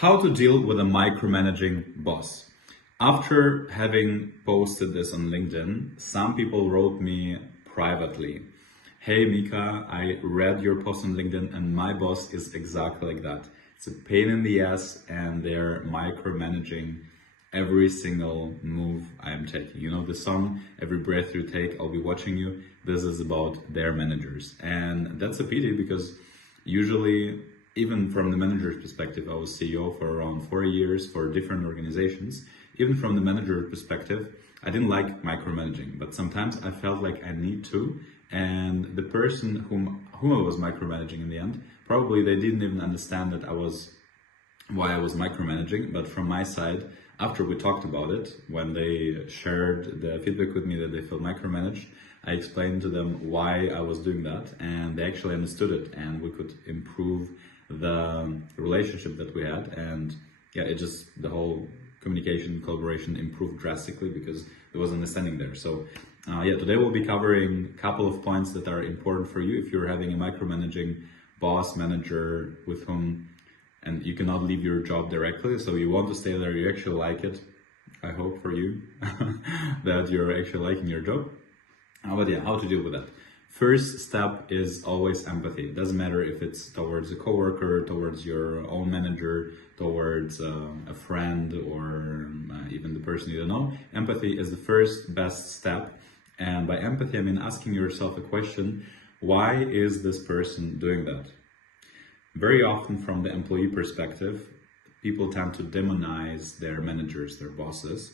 How to deal with a micromanaging boss. After having posted this on LinkedIn, some people wrote me privately, "Hey Mika, I read your post on LinkedIn and my boss is exactly like that. It's a pain in the ass and they're micromanaging every single move I am taking. You know the song, Every Breath You Take, I'll Be Watching You. This is about their managers." And that's a pity because usually, even from the manager's perspective, I was CEO for around 4 years for different organizations. Even from the manager perspective, I didn't like micromanaging, but sometimes I felt like I need to. And the person whom I was micromanaging in the end, probably they didn't even understand why I was micromanaging. But from my side, after we talked about it, when they shared the feedback with me that they felt micromanaged, I explained to them why I was doing that, and they actually understood it, and we could improve the relationship that we had. And yeah, the whole communication, collaboration improved drastically because there was understanding there. So today we'll be covering a couple of points that are important for you if you're having a micromanaging boss, manager with whom, and you cannot leave your job directly, so you want to stay there, you actually like it. I hope for you that you're actually liking your job. But yeah, how to deal with that. First step is always empathy. It doesn't matter if it's towards a coworker, towards your own manager, towards a friend, or even the person you don't know. Empathy is the first best step. And by empathy, I mean asking yourself a question: why is this person doing that? Very often from the employee perspective, people tend to demonize their managers, their bosses,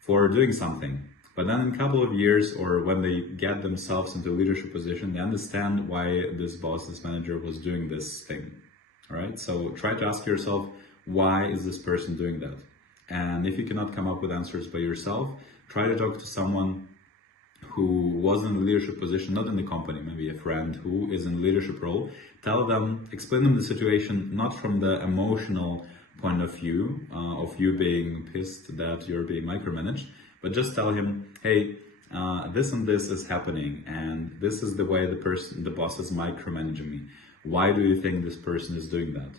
for doing something. But then in a couple of years, or when they get themselves into a leadership position, they understand why this boss, this manager was doing this thing. All right. So try to ask yourself, why is this person doing that? And if you cannot come up with answers by yourself, try to talk to someone who was in a leadership position, not in the company, maybe a friend who is in a leadership role. Tell them, explain them the situation, not from the emotional point of view of you being pissed that you're being micromanaged, but just tell him, hey, this and this is happening, and this is the way the boss is micromanaging me. Why do you think this person is doing that?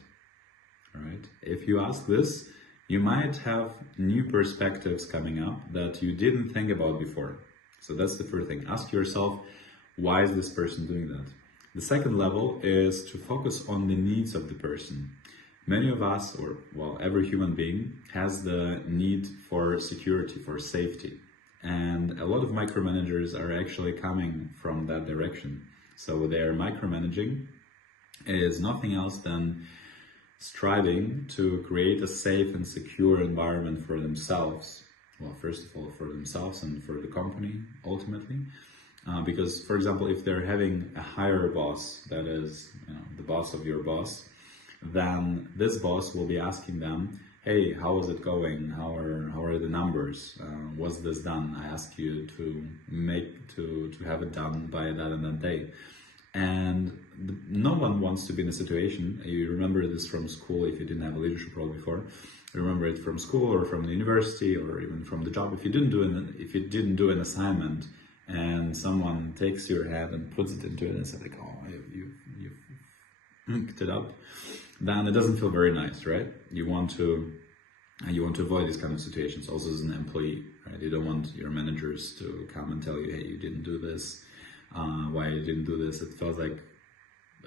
All right. If you ask this, you might have new perspectives coming up that you didn't think about before. So that's the first thing. Ask yourself, why is this person doing that? The second level is to focus on the needs of the person. Many of us, or well, every human being has the need for security, for safety. And a lot of micromanagers are actually coming from that direction. So their micromanaging is nothing else than striving to create a safe and secure environment for themselves. Well, first of all, for themselves and for the company, ultimately. Because, for example, if they're having a higher boss, that is, the boss of your boss, then this boss will be asking them, hey, how is it going? How are the numbers? Was this done? I asked you to have it done by that and that day. And no one wants to be in a situation, you remember this from school if you didn't have a leadership role before, remember it from school or from the university or even from the job. If you didn't do an assignment and someone takes your head and puts it into it and says like, oh, you picked it up, then it doesn't feel very nice, right? You want to avoid these kind of situations also as an employee, right? You don't want your managers to come and tell you, hey, you didn't do this, why you didn't do this. It feels like,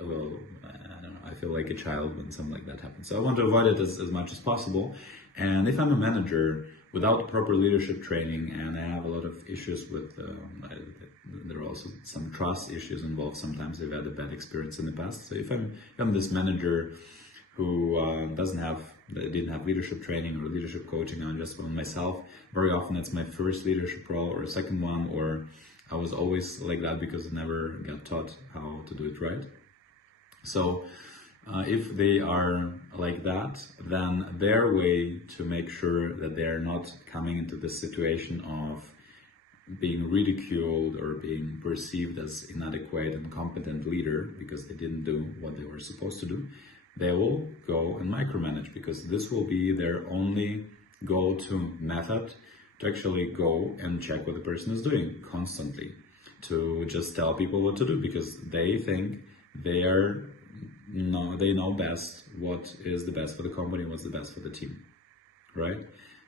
well, I don't know, I feel like a child when something like that happens. So I want to avoid it as much as possible. And if I'm a manager without proper leadership training and I have a lot of issues with, there are also some trust issues involved. Sometimes they've had a bad experience in the past. So if I'm this manager who didn't have leadership training or leadership coaching, I'm just on myself, very often it's my first leadership role or a second one, or I was always like that because I never got taught how to do it right. So if they are like that, then their way to make sure that they are not coming into this situation of being ridiculed or being perceived as inadequate and incompetent leader because they didn't do what they were supposed to do, they will go and micromanage, because this will be their only go-to method to actually go and check what the person is doing constantly, to just tell people what to do because they think they are they know best what is the best for the company, what's the best for the team, right?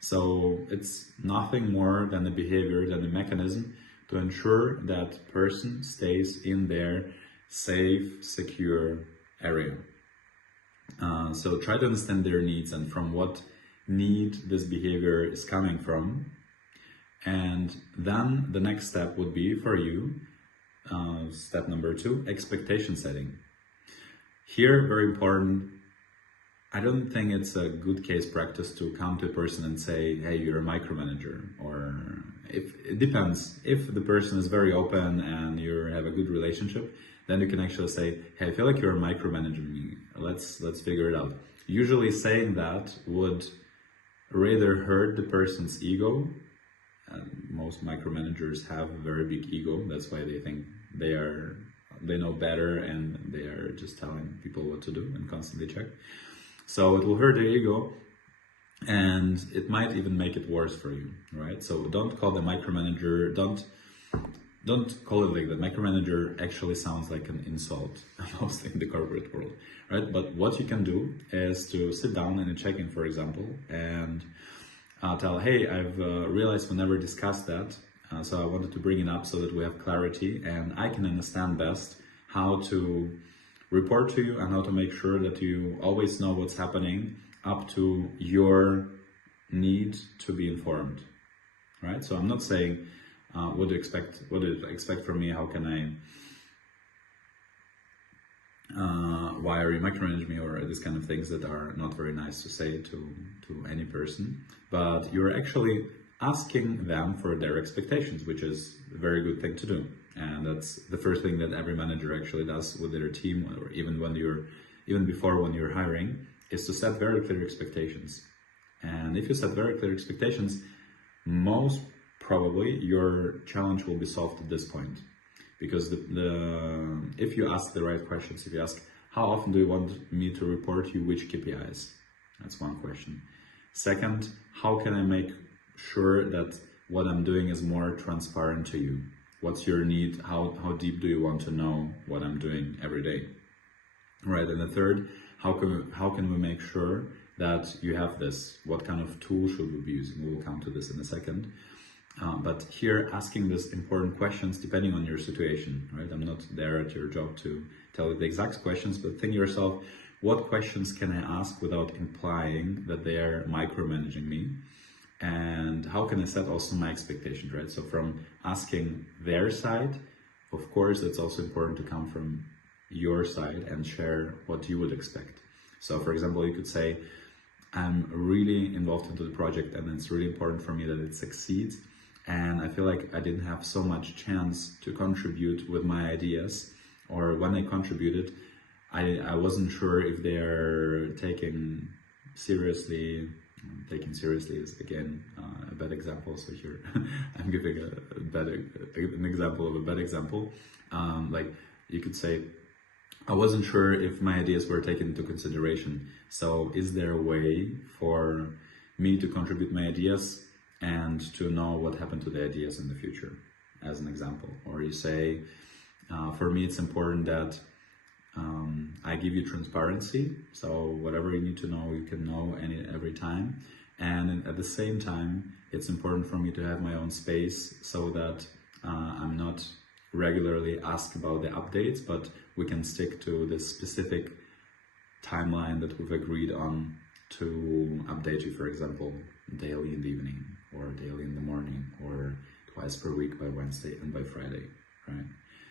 So it's nothing more than a behavior, than a mechanism to ensure that person stays in their safe, secure area. So try to understand their needs and from what need this behavior is coming from. And then the next step would be for you, step number 2, expectation setting. Here, very important, I don't think it's a good case practice to come to a person and say, hey, you're a micromanager, or it depends. If the person is very open and you have a good relationship, then you can actually say, hey, I feel like you're micromanaging me. Let's figure it out. Usually saying that would rather hurt the person's ego. And most micromanagers have a very big ego. That's why they think they know better and they are just telling people what to do and constantly check. So it will hurt their ego and it might even make it worse for you, right? So don't call the micromanager, don't call it like that. Micromanager actually sounds like an insult, mostly in the corporate world, right? But what you can do is to sit down in a check-in, for example, and tell, hey, I've realized we never discussed that, so I wanted to bring it up so that we have clarity and I can understand best how to report to you and how to make sure that you always know what's happening up to your need to be informed, right? So I'm not saying, what do you expect from me? How can why are you micromanaging me, or these kind of things that are not very nice to say to any person, but you're actually asking them for their expectations, which is a very good thing to do. And that's the first thing that every manager actually does with their team, or even before when you're hiring, is to set very clear expectations. And if you set very clear expectations, most probably your challenge will be solved at this point. Because if you ask the right questions, if you ask, how often do you want me to report you which KPIs? That's one question. Second, how can I make sure that what I'm doing is more transparent to you? What's your need? How deep do you want to know what I'm doing every day? Right. And the third, how can we make sure that you have this? What kind of tool should we be using? We'll come to this in a second. But here, asking these important questions depending on your situation, right? I'm not there at your job to tell you the exact questions, but think to yourself, what questions can I ask without implying that they are micromanaging me? And how can I set also my expectations, right? So from asking their side, of course, it's also important to come from your side and share what you would expect. So for example, you could say, I'm really involved into the project and it's really important for me that it succeeds. And I feel like I didn't have so much chance to contribute with my ideas, or when I contributed, I wasn't sure if they are taking seriously is again a bad example. So here I'm giving an example of a bad example. Like you could say, I wasn't sure if my ideas were taken into consideration. So is there a way for me to contribute my ideas and to know what happened to the ideas in the future, as an example? Or you say, for me it's important that I give you transparency, so whatever you need to know, you can know every time. And at the same time, it's important for me to have my own space so that I'm not regularly asked about the updates, but we can stick to this specific timeline that we've agreed on to update you, for example, daily in the evening, or daily in the morning, or twice per week by Wednesday and by Friday, right?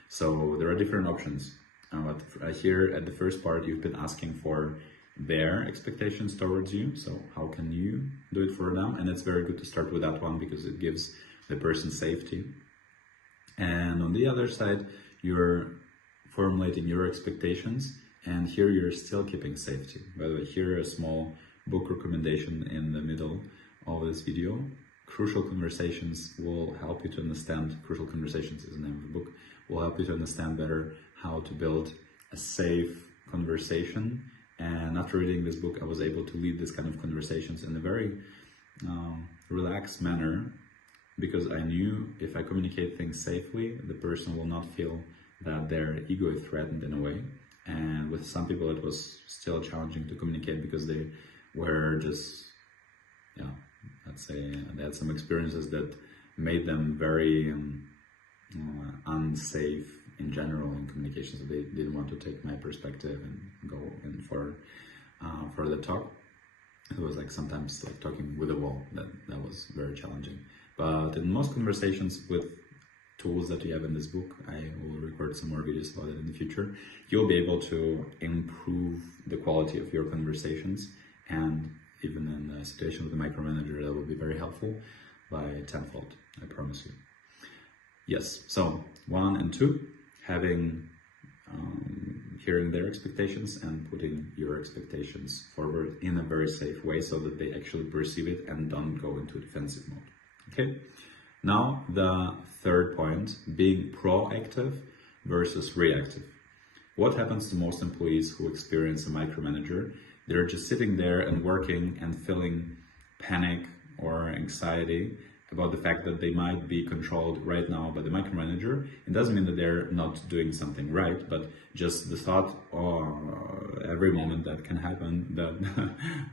So there are different options. But here at the first part, you've been asking for their expectations towards you. So how can you do it for them? And it's very good to start with that one because it gives the person safety. And on the other side, you're formulating your expectations, and here you're still keeping safety. By the way, here a small book recommendation in the middle of this video. Crucial Conversations will help you to understand, Crucial Conversations is the name of the book, will help you to understand better how to build a safe conversation. And after reading this book, I was able to lead this kind of conversations in a very relaxed manner, because I knew if I communicate things safely, the person will not feel that their ego is threatened in a way, And with some people it was still challenging to communicate because they were just, yeah, let's say they had some experiences that made them very unsafe in general in communication. So they didn't want to take my perspective and go in for the talk. It was like sometimes like talking with a wall. That was very challenging. But in most conversations with tools that you have in this book, I will record some more videos about it in the future, you'll be able to improve the quality of your conversations. And even in a situation with a micromanager, that will be very helpful by tenfold, I promise you. Yes, so 1 and 2, having hearing their expectations and putting your expectations forward in a very safe way so that they actually perceive it and don't go into defensive mode. Okay, now the third point, being proactive versus reactive. What happens to most employees who experience a micromanager? They're just sitting there and working and feeling panic or anxiety about the fact that they might be controlled right now by the micromanager. It doesn't mean that they're not doing something right, but just the thought, every moment that can happen, that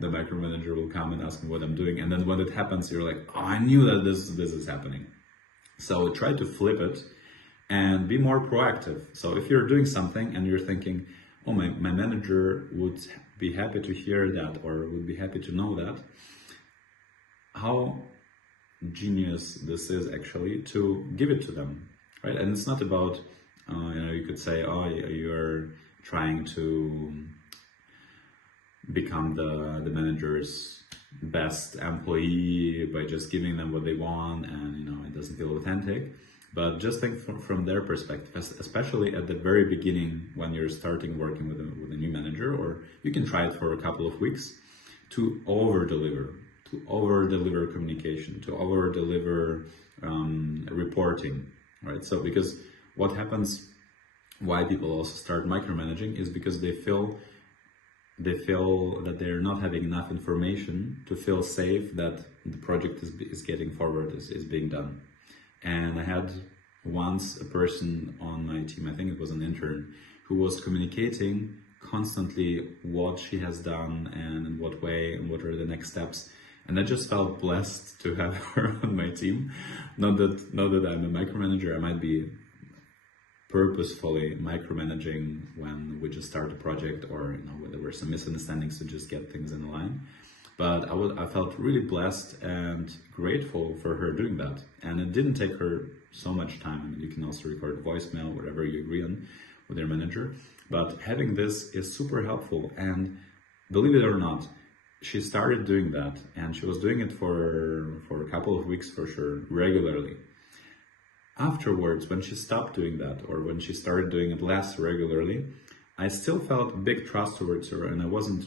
the micromanager will come and ask me what I'm doing. And then when it happens, you're like, oh, I knew that this is happening. So try to flip it and be more proactive. So if you're doing something and you're thinking, oh, my manager would be happy to hear that or would be happy to know that, how genius this is actually to give it to them, right? And it's not about, you could say, oh, you're trying to become the manager's best employee by just giving them what they want, and it doesn't feel authentic. But just think from their perspective, especially at the very beginning when you're starting working with a new manager, or you can try it for a couple of weeks, to over-deliver communication, to over-deliver reporting, right? So because what happens, why people also start micromanaging is because they feel that they're not having enough information to feel safe that the project is getting forward, is being done. And I had once a person on my team, I think it was an intern, who was communicating constantly what she has done and in what way and what are the next steps. And I just felt blessed to have her on my team. Not that I'm a micromanager. I might be purposefully micromanaging when we just start a project, or when there were some misunderstandings to just get things in line. But I felt really blessed and grateful for her doing that. And it didn't take her so much time. I mean, you can also record voicemail, whatever you agree on with your manager. But having this is super helpful. And believe it or not, she started doing that, and she was doing it for a couple of weeks for sure, regularly. Afterwards, when she stopped doing that, or when she started doing it less regularly, I still felt big trust towards her, and I wasn't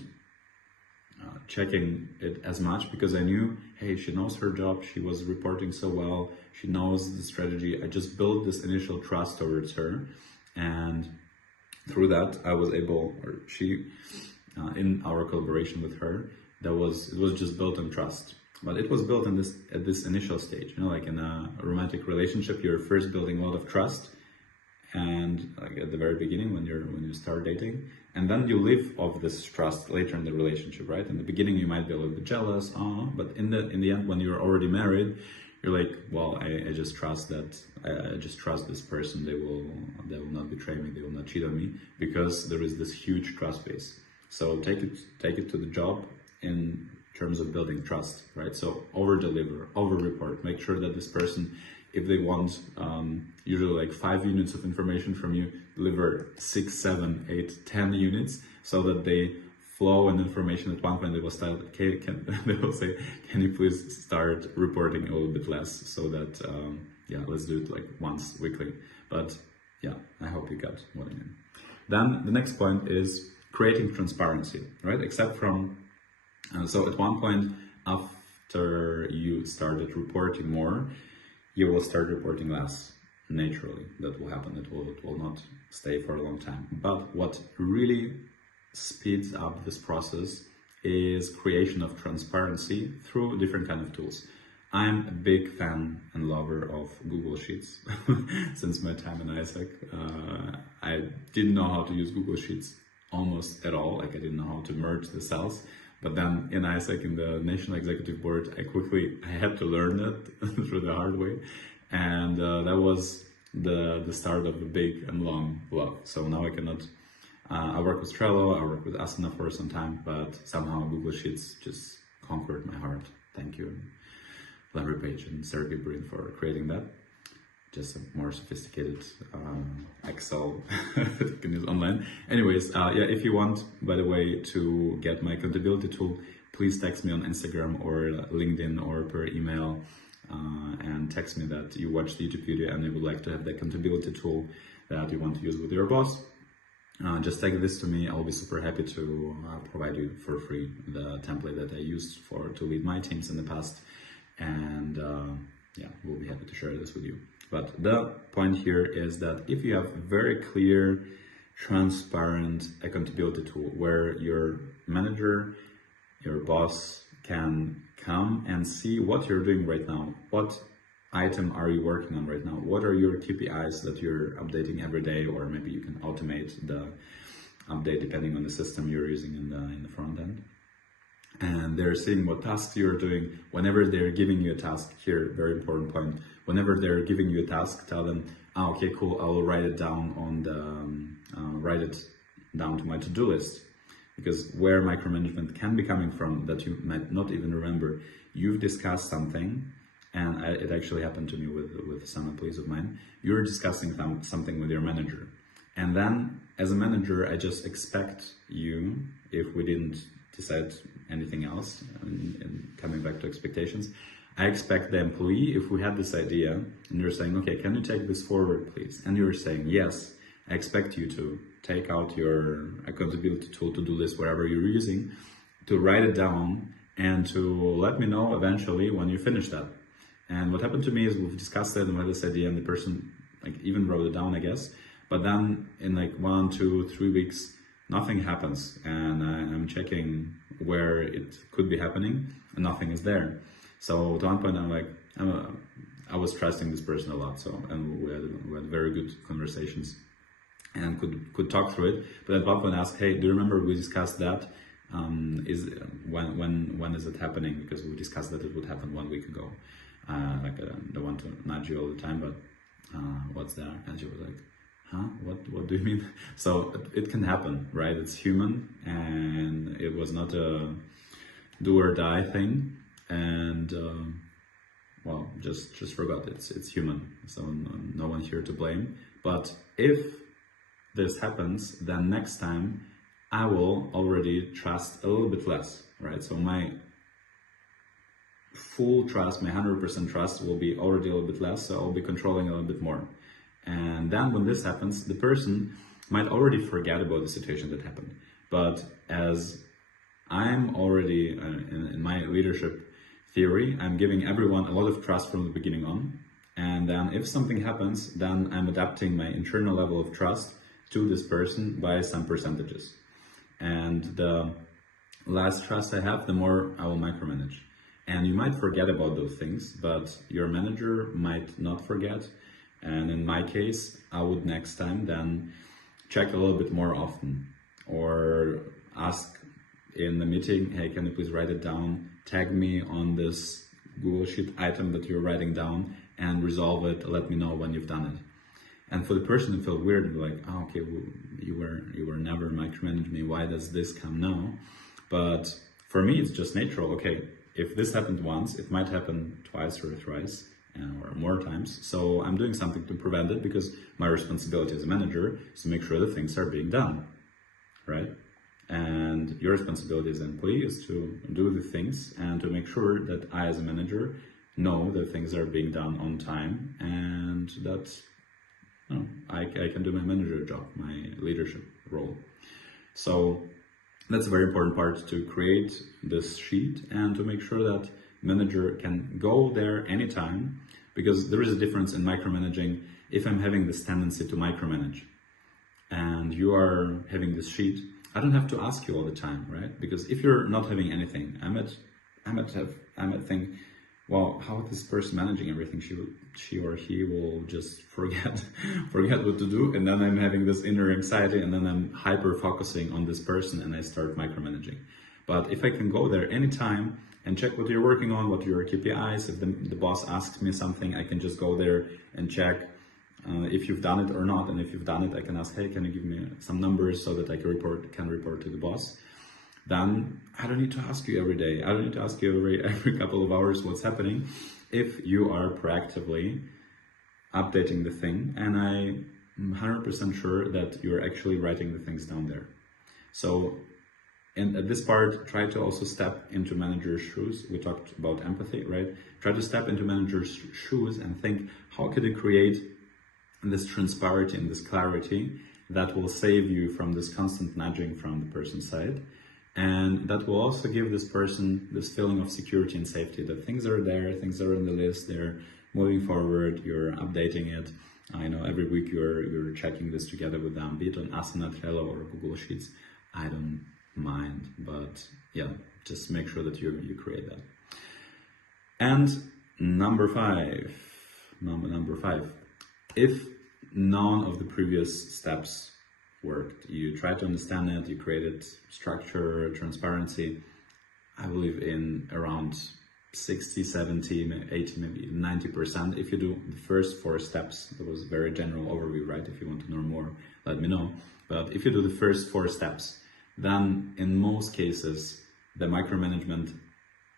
checking it as much because I knew, hey, she knows her job, she was reporting so well, she knows the strategy. I just built this initial trust towards her, and through that I was able, or she, in our collaboration with her, it was just built on trust. But it was built at this initial stage, like in a romantic relationship, you're first building a lot of trust, and like at the very beginning when you start dating, and then you live off this trust later in the relationship, right? In the beginning you might be a little bit jealous, but in the end, when you're already married, you're like, well, I just trust that I just trust this person. They will not betray me. They will not cheat on me, because there is this huge trust base. So take it to the job in terms of building trust, right? So over-deliver, over-report. Make sure that this person, if they want usually like 5 units of information from you, deliver 6, 7, 8, 10 units, so that they flow and information. At one point they will start, they will say, can you please start reporting a little bit less, so that let's do it like once weekly. But yeah, I hope you got what I mean. Then the next point is creating transparency, right? Except from so at one point, after you started reporting more, you will start reporting less. Naturally, that will happen. It will not stay for a long time. But what really speeds up this process is creation of transparency through different kind of tools. I'm a big fan and lover of Google Sheets. Since my time in ISEC, I didn't know how to use Google Sheets almost at all. Like I didn't know how to merge the cells. But then in ISEC, in the National Executive Board, I had to learn it through the hard way. And that was the start of a big and long love. So now I cannot, I work with Trello, I work with Asana for some time, but somehow Google Sheets just conquered my heart. Thank you, Larry Page and Sergey Brin, for creating that. Just a more sophisticated Excel that you can use online. Anyways, yeah, if you want, by the way, to get my accountability tool, please text me on Instagram or LinkedIn or per email and text me that you watched the YouTube video and you would like to have the accountability tool that you want to use with your boss. Just take this to me. I'll be super happy to provide you for free the template that I used to lead my teams in the past. And yeah, we'll be happy to share this with you. But the point here is that if you have a very clear, transparent accountability tool where your manager, your boss can come and see what you're doing right now, what item are you working on right now, what are your KPIs that you're updating every day, or maybe you can automate the update depending on the system you're using in the front end. And they're seeing what tasks you're doing. Whenever they're giving you a task, here, very important point, whenever they're giving you a task, tell them, oh, okay, cool, I'll write it down on the, write it down to my to-do list. Because where micromanagement can be coming from that you might not even remember, you've discussed something, and it actually happened to me with some employees of mine, you're discussing something with your manager. And then, as a manager, I just expect you, if we didn't decide anything else, and coming back to expectations, I expect the employee, if we had this idea, and you're saying, okay, can you take this forward, please? And you're saying, yes, I expect you to take out your accountability tool, to-do list, whatever you're using, to write it down, and to let me know eventually when you finish that. And what happened to me is we've discussed it and we had this idea, and the person like even wrote it down, I guess. But then in like 1, 2, 3 weeks, nothing happens, and I'm checking where it could be happening, and nothing is there. So at one point, I'm like, I was trusting this person a lot, so, and we had very good conversations and could talk through it. But at one point, I asked, hey, do you remember we discussed that? When is it happening? Because we discussed that it would happen 1 week ago. I don't want to nudge you all the time, but what's that? And she was like, huh? What do you mean? So it can happen, right? It's human, and it was not a do or die thing. And well, just forgot it's human. So no one here to blame. But if this happens, then next time I will already trust a little bit less, right? So my full trust, my 100% trust will be already a little bit less. So I'll be controlling a little bit more. And then when this happens, the person might already forget about the situation that happened. But as I'm already in my leadership theory, I'm giving everyone a lot of trust from the beginning on. And then if something happens, then I'm adapting my internal level of trust to this person by some percentages. And the less trust I have, the more I will micromanage. And you might forget about those things, but your manager might not forget. And in my case, I would next time then check a little bit more often, or ask in the meeting, hey, can you please write it down? Tag me on this Google Sheet item that you're writing down and resolve it. Let me know when you've done it. And for the person who felt weird, like, oh, okay, well, you were never micromanaging me. Why does this come now? But for me, it's just natural. Okay, if this happened once, it might happen twice or thrice or more times. So I'm doing something to prevent it, because my responsibility as a manager is to make sure that things are being done, right? And your responsibility as an employee is to do the things and to make sure that I, as a manager, know that things are being done on time, and that I can do my manager job, my leadership role. So that's a very important part, to create this sheet and to make sure that manager can go there anytime, because there is a difference in micromanaging. If I'm having this tendency to micromanage and you are having this sheet, I don't have to ask you all the time, right? Because if you're not having anything, I might think, well, how is this person managing everything? She or he will just forget what to do, and then I'm having this inner anxiety, and then I'm hyper focusing on this person, and I start micromanaging. But if I can go there anytime and check what you're working on, what your KPIs, if the boss asks me something, I can just go there and check if you've done it or not. And if you've done it, I can ask, hey, can you give me some numbers so that I can report to the boss? Then I don't need to ask you every day. I don't need to ask you every couple of hours what's happening if you are proactively updating the thing. And I'm 100% sure that you're actually writing the things down there. So, and at this part, try to also step into manager's shoes. We talked about empathy, right? Try to step into manager's shoes and think, how could you create this transparency and this clarity that will save you from this constant nudging from the person's side? And that will also give this person this feeling of security and safety, that things are there, things are on the list, they're moving forward, you're updating it. I know every week you're checking this together with them, be it on Asana, Trello, or Google Sheets. I don't mind, but yeah, just make sure that you create that. And number five, if none of the previous steps worked, you try to understand it, you created structure, transparency, I believe in around 60, 70, 80, maybe 90%. If you do the first 4 steps, that was a very general overview, right? If you want to know more, let me know. But if you do the first 4 steps, then in most cases, the micromanagement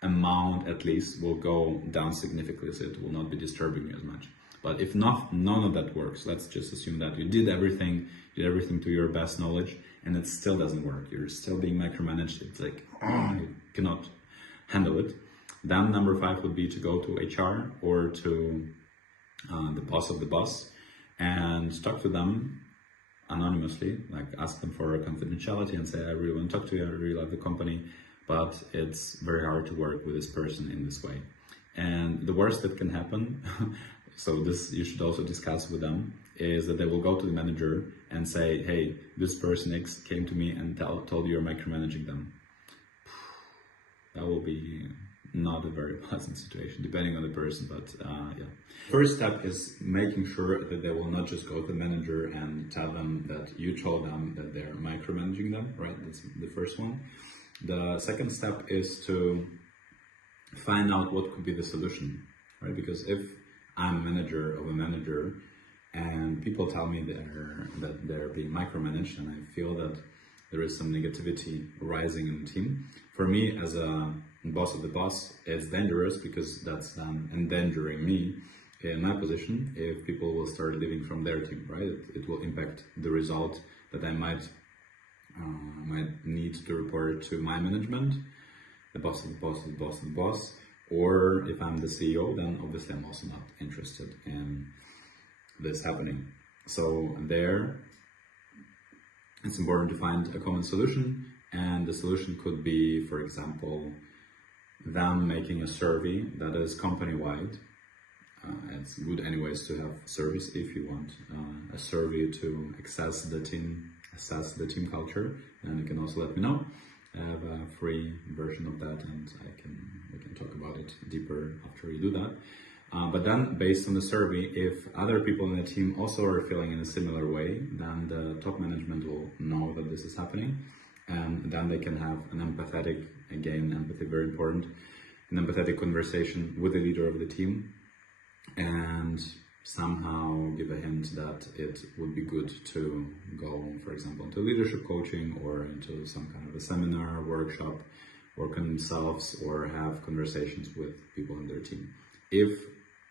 amount at least will go down significantly, so it will not be disturbing you as much. But if none of that works, let's just assume that you did everything to your best knowledge, and it still doesn't work. You're still being micromanaged. It's like, you cannot handle it. Then number 5 would be to go to HR or to the boss of the boss and talk to them anonymously, like ask them for confidentiality and say, I really want to talk to you, I really love the company, but it's very hard to work with this person in this way. And the worst that can happen, so this you should also discuss with them, is that they will go to the manager and say, hey, this person X came to me and told you you're micromanaging them. That will be not a very pleasant situation, depending on the person, but yeah. First step is making sure that they will not just go to the manager and tell them that you told them that they're micromanaging them, right? That's the first one. The second step is to find out what could be the solution, right? Because if I'm a manager of a manager and people tell me that they're being micromanaged, and I feel that there is some negativity rising in the team, for me as a boss of the boss, it's dangerous because that's then endangering me in my position if people will start leaving from their team, right? It will impact the result that I might need to report to my management, the boss of the boss of the boss of the boss, or if I'm the CEO, then obviously I'm also not interested in this happening. So there, it's important to find a common solution, and the solution could be, for example, them making a survey that is company-wide. It's good anyways to have service if you want a survey to assess the team culture, and you can also let me know. I have a free version of that, and we can talk about it deeper after you do that. But then, based on the survey, if other people in the team also are feeling in a similar way, then the top management will know that this is happening, and then they can have an empathetic, again, empathy very important, an empathetic conversation with the leader of the team, and somehow give a hint that it would be good to go, for example, into leadership coaching or into some kind of a seminar, workshop, work on themselves, or have conversations with people in their team. If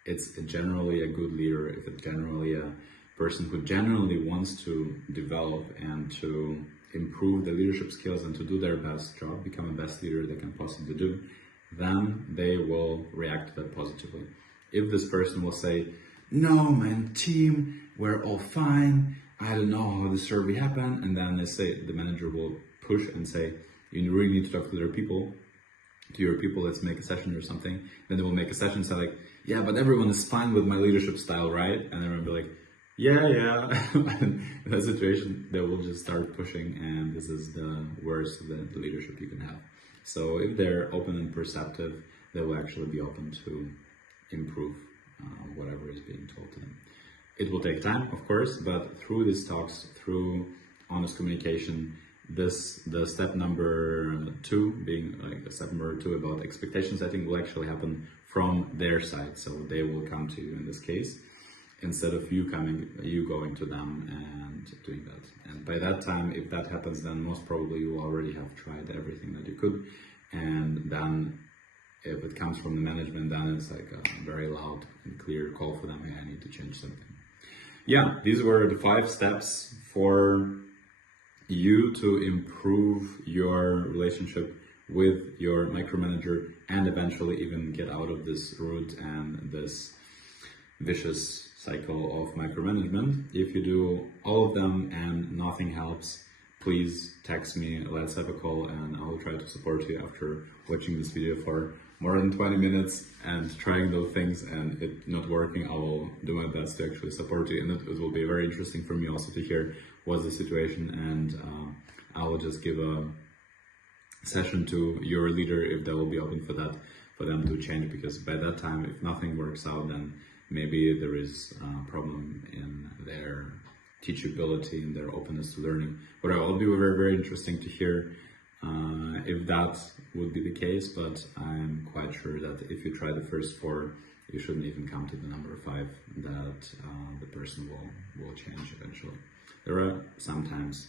it's generally a good leader, if it's generally a person who genuinely wants to develop and to improve the leadership skills and to do their best job, become the best leader they can possibly do, then they will react to that positively. If this person will say, no, my team, we're all fine, I don't know how the survey happened, and then they say, the manager will push and say, you really need to talk to your people, let's make a session or something. Then they will make a session, say like, yeah, but everyone is fine with my leadership style, right? And everyone will be like, yeah. And in that situation, they will just start pushing, and this is the worst of the leadership you can have. So if they're open and perceptive, they will actually be open to improve whatever is being told to them. It will take time, of course, but through these talks, through honest communication, the step number 2, being like the step number 2 about expectation setting, will actually happen from their side. So they will come to you in this case, instead of you going to them and doing that. And by that time, if that happens, then most probably you already have tried everything that you could. And then if it comes from the management, then it's like a very loud and clear call for them, hey, I need to change something. Yeah, these were the 5 steps for you to improve your relationship with your micromanager and eventually even get out of this route and this vicious cycle of micromanagement. If you do all of them and nothing helps, please text me, let's have a call, and I will try to support you after watching this video for more than 20 minutes and trying those things and it not working. I will do my best to actually support you, and it will be very interesting for me also to hear what's the situation, and I will just give a session to your leader if they will be open for that, for them to change, because by that time, if nothing works out, then maybe there is a problem in their teachability and their openness to learning. But it will be very, very interesting to hear if that would be the case, but I'm quite sure that if you try the first 4, you shouldn't even come to the number 5, that the person will change eventually. There are sometimes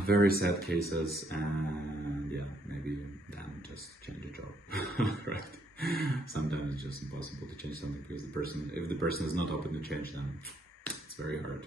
very sad cases, and yeah, maybe then just change a job, right? Sometimes it's just impossible to change something because if the person is not open to change, then it's very hard.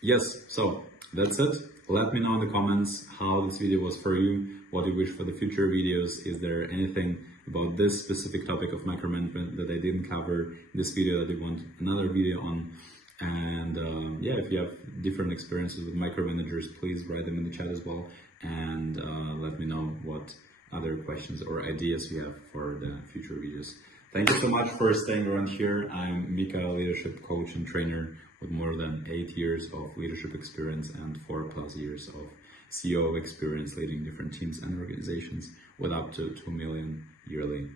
Yes, so that's it. Let me know in the comments how this video was for you, what you wish for the future videos. Is there anything about this specific topic of micromanagement that I didn't cover in this video that you want another video on? And yeah, if you have different experiences with micromanagers, please write them in the chat as well, and let me know what other questions or ideas you have for the future videos. Thank you so much for staying around here. I'm Mika, leadership coach and trainer with more than 8 years of leadership experience and 4+ years of CEO experience leading different teams and organizations with up to 2 million yearly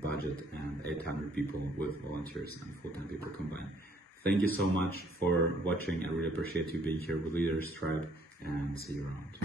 budget and 800 people with volunteers and full-time people combined. Thank you so much for watching. I really appreciate you being here with Leaders Tribe, and see you around.